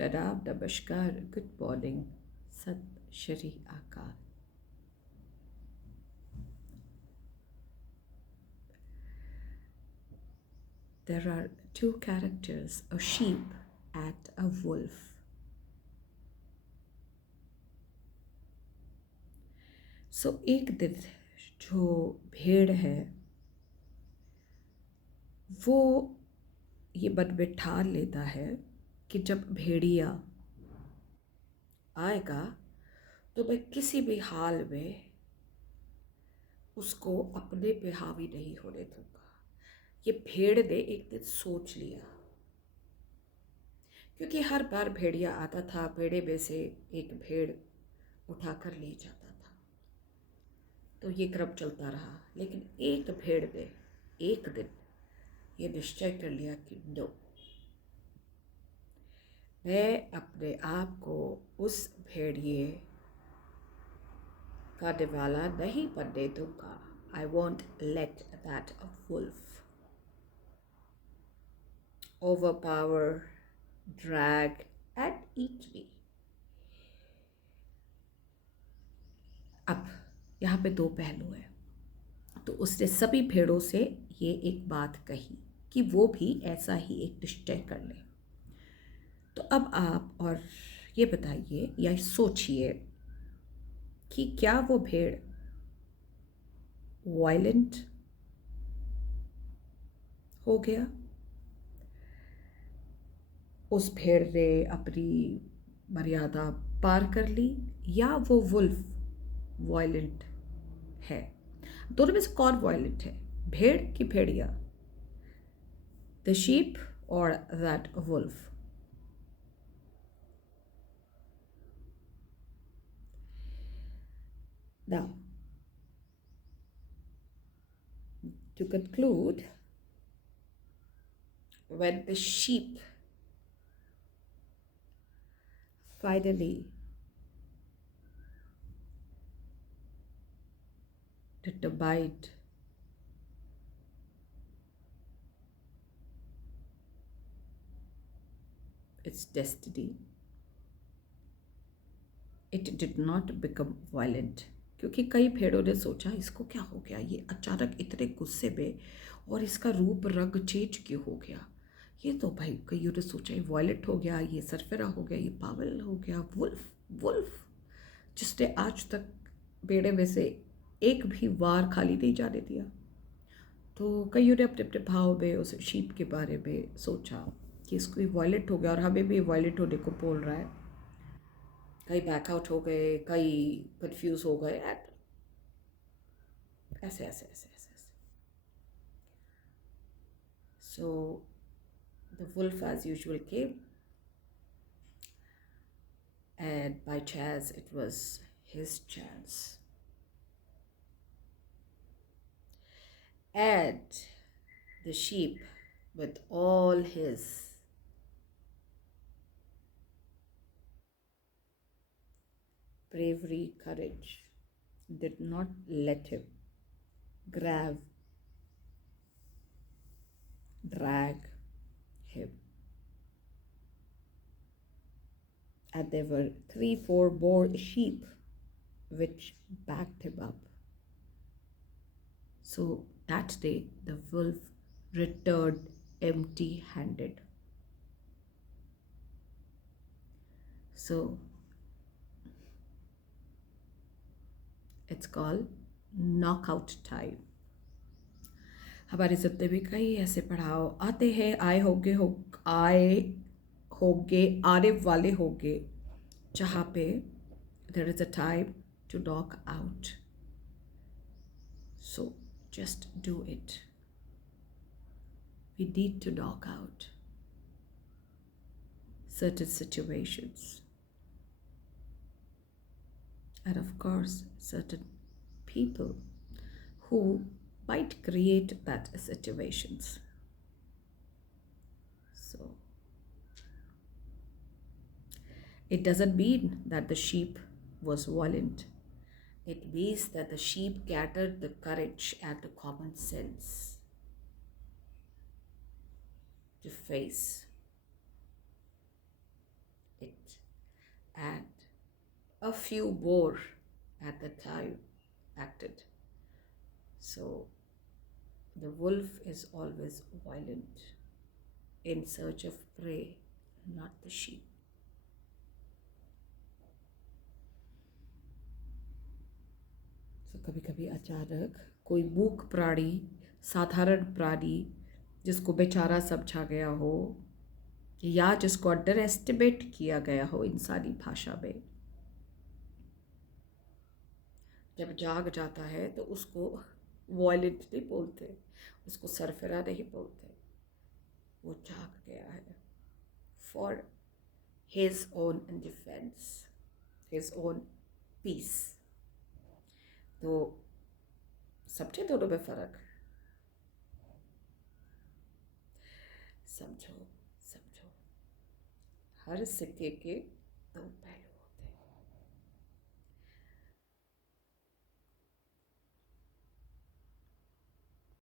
Pranam, Namaskar, good morning, Sat Shri Akal. There are two characters, a sheep and a wolf. So एक दिन जो भेड़ है वो ये मन में ठान लेता है कि जब भेड़िया आएगा तो मैं किसी भी हाल में उसको अपने पे हावी नहीं होने दूंगा। ये भेड़ ने एक दिन सोच लिया, क्योंकि हर बार भेड़िया आता था, भेड़े में से एक भेड़ उठाकर ले जाता था, तो ये क्रम चलता रहा। लेकिन एक भेड़ ने एक दिन ये निश्चय कर लिया कि नो, मैं अपने आप को उस भेड़िए का निवाला नहीं बनने दूंगा। I won't let that a wolf overpower, drag and eat me. अब यहाँ पे दो पहलू हैं। तो उसने सभी भेड़ों से ये एक बात कही कि वो भी ऐसा ही एक निश्चय कर ले। तो अब आप और ये बताइए या सोचिए कि क्या वो भेड़ वायलेंट हो गया? उस भेड़ ने अपनी मर्यादा पार कर ली, या वो वुल्फ वायलेंट है? दोनों में से कौन वायलेंट है, भेड़ की भेड़िया? द शीप और that wolf? Now, to conclude, when the sheep finally determined its destiny, it did not become violent. क्योंकि कई भेड़ों ने सोचा इसको क्या हो गया, ये अचानक इतने गुस्से में, और इसका रूप रंग चेंज क्यों हो गया? ये तो भाई कईयों ने सोचा ये वायलेंट हो गया, ये सरफरा हो गया, ये पागल हो गया, वुल्फ वुल्फ जिसने आज तक भेड़े में से एक भी वार खाली नहीं जाने दिया। तो कईयों ने अपने अपने भाव में उस शीप के बारे में सोचा कि इसको वायलेंट हो गया और हमें भी वायलेंट होने को बोल रहा है। कई बैकआउट हो गए, कई कंफ्यूज हो गए, एंड ऐसे ऐसे ऐसे ऐसे ऐसे। So the wolf as usual came, and by chance it was his chance. And the sheep, with all his bravery, courage, did not let him grab, drag him. And there were 3-4 more sheep which backed him up. So that day the wolf returned empty-handed. So it's called knockout time. हमारे ज़िंदगी में कई ऐसे पड़ाव आते हैं, आए होंगे, आने वाले होंगे, जहाँ पे there is a time to knock out. So just do it. We need to knock out certain situations, and of course certain people who might create that situations. So it doesn't mean that the sheep was violent. It means that the sheep gathered the courage and the common sense to face A few more at the time acted. So the wolf is always violent, in search of prey, not the sheep. So कभी कभी अचानक कोई मूक प्राणी, साधारण प्राणी, जिसको बेचारा समझा गया हो या जिसको अंडर एस्टिमेट किया गया हो इंसानी भाषा में, जब जाग जाता है तो उसको वॉयलेंट नहीं बोलते, उसको सरफरा नहीं बोलते, वो जाग गया है for his own defence, his own peace. तो समझे दोनों में फ़र्क? समझो, समझो, हर सिक्के के दो पहलू।